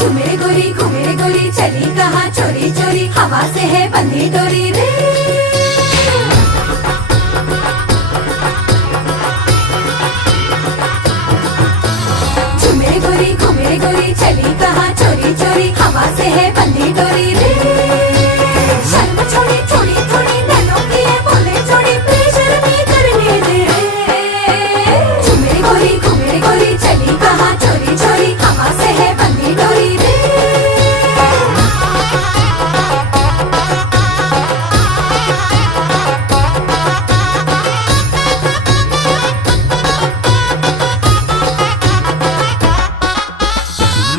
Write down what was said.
झूमे गोरी चली कहाँ चोरी चोरी, हवा से है बंधी डोरी रे। झूमे गोरी चली कहाँ चोरी चोरी, हवा से है बंधी डोरी रे।